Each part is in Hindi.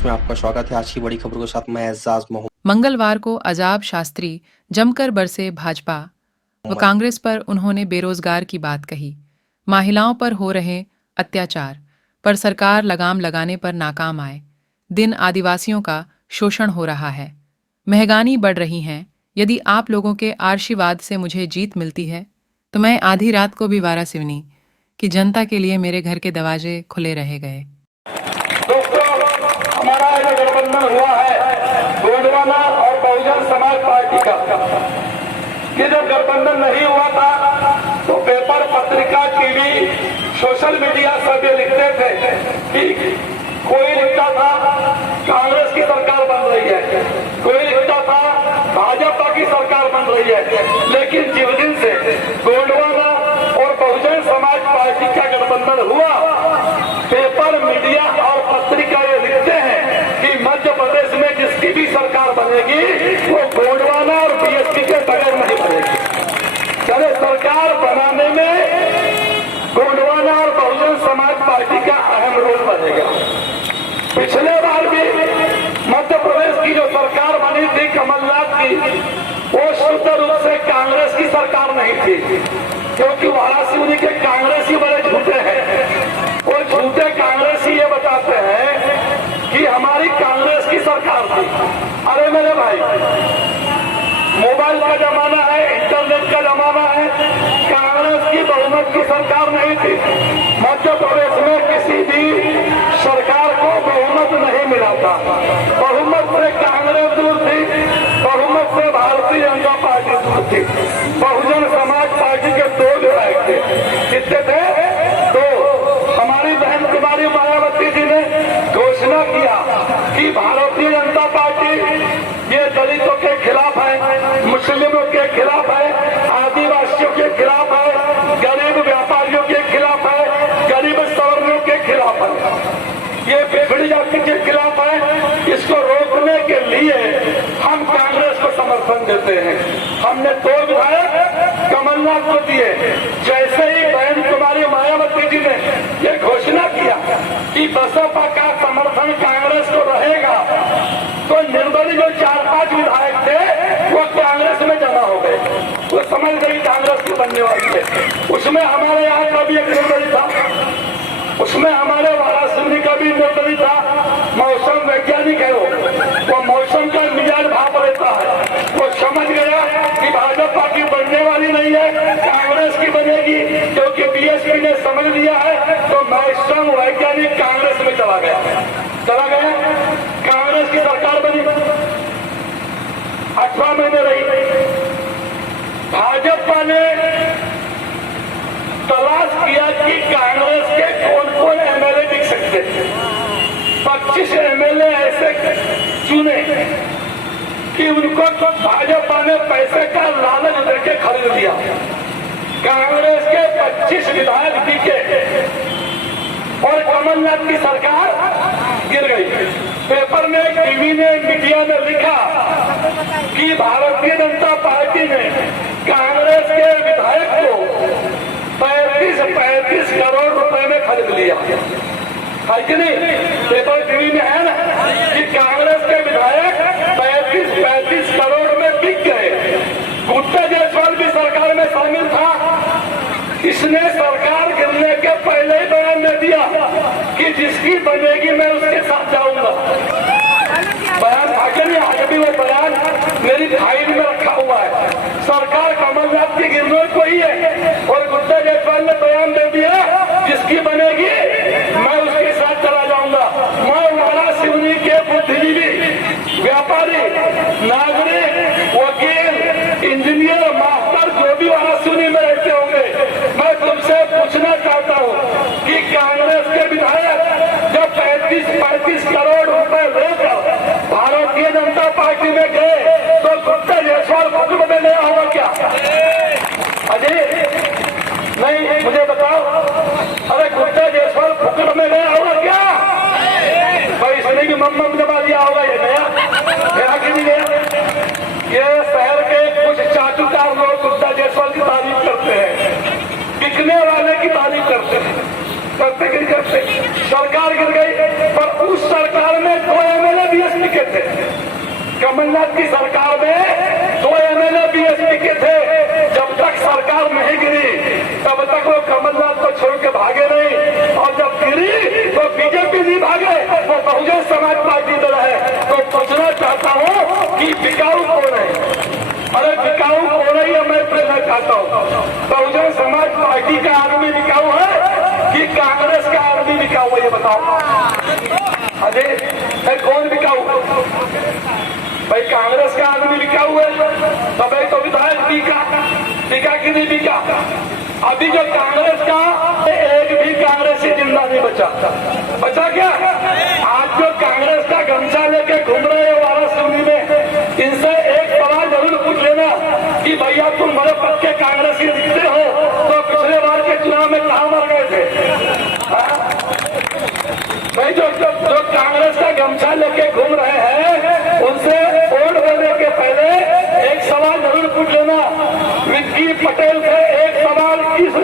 न्यूज में आपका स्वागत है। आज की बड़ी खबरों के साथ मैं एजाज मोहम्मद। मंगलवार को अजाब शास्त्री जमकर बरसे भाजपा व कांग्रेस पर उन्होंने बेरोजगार की बात कही। महिलाओं पर हो रहे अत्याचार पर सरकार लगाम लगाने पर नाकाम आए। दिन आदिवासियों का शोषण हो रहा है, महंगाई बढ़ रही है। यदि आप लोगों के आशीर्वाद से मुझे जीत मिलती है तो मैं आधी रात को भी वारा सिवनी कि जनता के लिए मेरे घर के दरवाजे खुले रह गए। दोस्तों, हमारा जो गठबंधन हुआ है गोंडवाना और बहुजन समाज पार्टी का, ये जब गठबंधन नहीं हुआ था तो पेपर, पत्रिका, टीवी, सोशल मीडिया सब ये लिखते थे कि कोई लिखता था कांग्रेस की सरकार बन रही है, कोई लिखता था भाजपा की सरकार बन रही है। लेकिन जिस दिन से गोंडवाना और बहुजन समाज पार्टी का गठबंधन हुआ, पेपर, मीडिया और पत्रिका ये लिखते हैं कि मध्य प्रदेश में जिसकी भी सरकार बनेगी वो गोंडवाना और बीएसपी के बगैर नहीं बनेगी। चले, सरकार बनाने में गोंडवाना और बहुजन समाज पार्टी का अहम रोल बनेगा। पिछले बार भी मध्य प्रदेश की जो सरकार बनी थी कमलनाथ की, वो शुद्ध रूप से कांग्रेस की सरकार नहीं थी, क्योंकि वाराणसी उन्हीं के कांग्रेसी बड़े झूठे हैं। और झूठे कांग्रेसी ये बताते हैं कि हमारी कांग्रेस की सरकार थी। अरे मेरे भाई, मोबाइल का जमाना है, इंटरनेट का जमाना है, कांग्रेस की बहुमत की सरकार नहीं थी। मध्य प्रदेश में किसी भी सरकार को बहुमत नहीं मिला था। बहुमत से कांग्रेस दूर थी, बहुमत से भारतीय जनता पार्टी दूर थी। बहुजन समाज पार्टी के दो विधायक थे। कितने थे? दो। हमारी बहन कुमारी मायावती जी ने घोषणा किया कि भारतीय जनता पार्टी ये दलितों के खिलाफ है, मुस्लिमों के खिलाफ है, आदिवासियों के खिलाफ है, गरीब व्यापारियों के खिलाफ है, गरीब सवर्णों के खिलाफ है, ये पिछड़ी जाति के खिलाफ है। इसको रोकने के लिए हम कांग्रेस को समर्थन देते हैं। हमने दो विधायक कमलनाथ को दिए। जैसे ही बहन कुमारी मायावती जी ने ये घोषणा किया कि बसपा का समर्थन कांग्रेस को रहेगा, तो निर्दलीय जो 4-5 विधायक थे वो कांग्रेस में जमा हो गए। वो समझ गई कांग्रेस की बनने वाली है। उसमें हमारे यहाँ का भी एक निर्दलीय था, उसमें हमारे वाराणसी का भी निर्दलीय था। मौसम वैज्ञानिक है, वो मौसम का मिजाज भाप रहता है। वो समझ गया कि भाजपा की बनने वाली नहीं है, कांग्रेस की बनेगी, क्योंकि बीएसपी ने समझ लिया है। तो मौसम वैज्ञानिक कांग्रेस में चला गया। कांग्रेस की सरकार बनी, 18 महीने रही। भाजपा ने तलाश किया कि कांग्रेस के कौन कौन एमएलए टिक सकते थे। 25 एमएलए ऐसे चुने कि उनको भाजपा ने पैसे का लालच देके खरीद लिया। कांग्रेस के 25 विधायक टिके और कमलनाथ की सरकार गिर गई। पेपर में, टीवी ने, मीडिया ने लिखा कि भारतीय जनता पार्टी ने कांग्रेस के विधायक को 35 करोड़ रुपए में खरीद लिया है कि नहीं? पेपर, टीवी में है ना कि कांग्रेस के विधायक 35 करोड़ में बिक गए। गुट्टा जायसवाल भी सरकार में शामिल था। इसने सरकार गिरने के पहले ही बयान दे दिया कि जिसकी बनेगी मैं उसके साथ जाऊंगा। बयान था कि नहीं? आज भी वो बयान मेरी फाइल में रखा हुआ है। सरकार कमलनाथ की गिरने को ही है और गुट्टा जायसवाल ने बयान दे दिया जिसकी बनेगी मैं उसके साथ चला जाऊंगा। मैं वाराणसी के बुद्धिजीवी, व्यापारी, नागरिक, वकील, इंजीनियर, मास्टर जो भी वाराणसी में रहते होंगे, मैं तुमसे पूछना चाहता हूँ कि कांग्रेस के विधायक जब 35 करोड़ रुपए लेकर भारतीय जनता पार्टी में गए तो गुट्टा जायसवाल हुक्म में नया होगा क्या? अजय नहीं, मुझे बताओ। अरे गुट्टा जायसवाल हुक्म में नया होगा क्या? भाई इसने की मम्मम दबा दिया होगा। ये नया कि नहीं नया? ये शहर के कुछ चाटुकार लोग गुट्टा जायसवाल की तारीफ करते हैं, बिकने वाले की तारीफ करते हैं। करते करते सरकार गिर गई। पर उस सरकार में 2 एमएलए बीएसपी के थे। कमलनाथ की सरकार में 2 एमएलए बीएसपी के थे। जब तक सरकार नहीं गिरी तब तक वो कमलनाथ को छोड़ के भागे नहीं, और जब गिरी तो बीजेपी नहीं भागे, वो बहुजन समाज पार्टी में रहे। तो पूछना चाहता हूँ कि बिकाऊ कौन है? अरे बिकाऊ कौन है ये मैं पूछना चाहता हूँ। बहुजन समाज पार्टी का आदमी बिकाऊ है कि कांग्रेस का आदमी बिकाऊ है, ये बताओ। अरे कौन बिकाऊ? भाई कांग्रेस का आदमी बिकाऊ है, तब तो विधायक बिका कि नहीं बिका? अभी जो कांग्रेस का एक भी कांग्रेसी जिंदा नहीं बचा क्या? आज जो कांग्रेस का गमछा लेके घूम रहे हैं वाराणसी में, इनसे एक सवाल जरूर पूछ लेना कि भैया तुम बड़े पक्के कांग्रेसी दिखते हो, तो पिछले बार के चुनाव में कहां मर गए थे? भाई जो कांग्रेस का गमछा लेके घूम रहे हैं, उनसे वोट देने के पहले एक सवाल जरूर पूछ लेना। विक्की पटेल से एक सवाल इस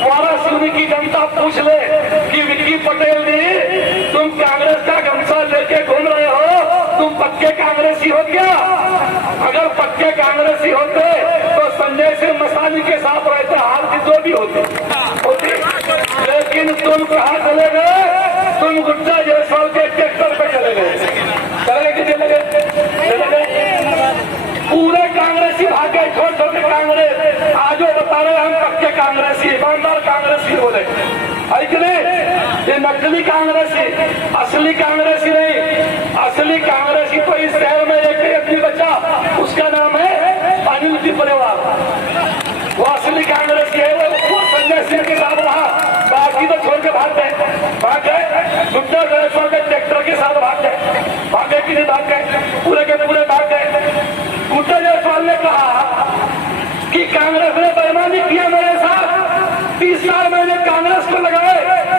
वाराणसी की जनता पूछ ले कि विक्की पटेल जी, तुम कांग्रेस का गमछा लेके घूम रहे हो, तुम पक्के कांग्रेसी हो क्या? अगर पक्के कांग्रेसी होते तो संजय सिंह मसानी के साथ रहते, हार जीतो भी होती। लेकिन तुम कहाँ चले गए? तुम गुड्डा जायसवाल के ट्रैक्टर पे चले गए। चले गए पूरे कांग्रेसी भागे, छोटे कांग्रेस। आज वो बता रहे हम पक्के कांग्रेसी, ईमानदार कांग्रेसी बोले, है कि नहीं? ये नकली कांग्रेसी, असली कांग्रेसी नहीं। असली कांग्रेसी तो इस शहर में एक व्यक्ति बचा, उसका नाम है अनिल टिपरेवाल। वो असली कांग्रेसी है। वो संजय सिंह के साथ रहा, बाकी तो छोड़ के भाग गए। गुड्डा जायसवाल के ट्रैक्टर के साथ भाग गए कि नहीं भाग गए? पूरे के पूरे भाग गए। गुड्डा जायसवाल ने कहा कि कांग्रेस ने बेईमानी किया मेरे साथ। 30 साल मैंने कांग्रेस को लगाए,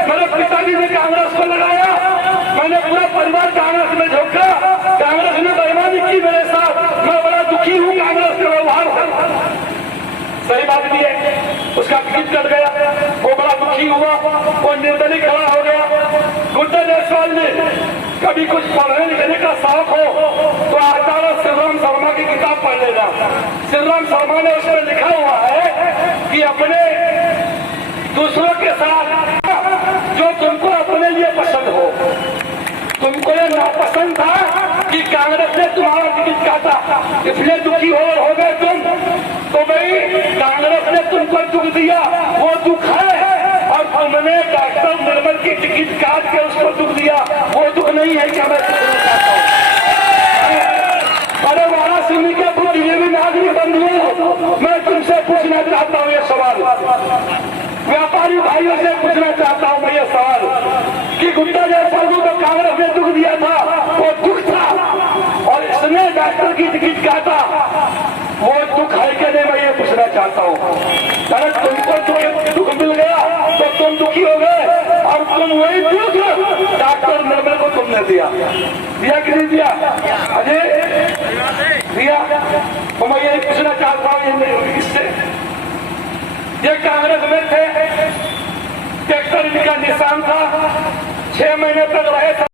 मेरे पिताजी ने कांग्रेस को लगाया, मैंने पूरा परिवार कांग्रेस में झोंका। कांग्रेस ने बेईमानी की मेरे साथ, मैं बड़ा दुखी हूँ कांग्रेस के व्यवहार से। सही बात भी है, उसका टिकट कट गया, वो बड़ा दुखी हुआ, वो निर्दलीय खड़ा हो गया। गुड्डा जायसवाल ने कभी कुछ पढ़ने लिखने का शौक हो तो आचार्य शिवराम शर्मा की किताब पढ़ लेना। शिवराम शर्मा ने उसमें लिखा हुआ है कि अपने दूसरों के साथ जो तुमको अपने लिए पसंद हो, तुमको ये नापसंद था कि कांग्रेस ने तुम्हारा टिकट काटा, इसलिए दुखी हो गए तुम। तो भाई कांग्रेस ने तुमको दुख दिया, वो दुख है, और तुमने डॉक्टर निर्मल की टिकट काट के उसको दुख दिया, वो दुख नहीं है कि मैं पूछना चाहता हूँ। अरे वाराणसी के बुद्धिजीवी नागरिक बंधुओं, मैं तुमसे पूछना चाहता हूँ ये सवाल, व्यापारी भाइयों से पूछना चाहता हूँ मैं ये सवाल कि गुड्डा जायसवाल को तो कांग्रेस ने दुख दिया था, वो दुख था, और इसने डॉक्टर की टिकट काटा, वो दुख है कि नहीं? मैं ये पूछना चाहता हूँ। अगर तुमको तो दुख मिल गया तो तुम दुखी हो गए, और तुम वही दुख डॉक्टर निर्मल को तुमने दिया कि नहीं दिया? अजय दिया। तो मैं यही पूछना चाहता हूँ इससे, ये कांग्रेस में थे, ट्रैक्टर इनका निशान था, 6 महीने तक रहे।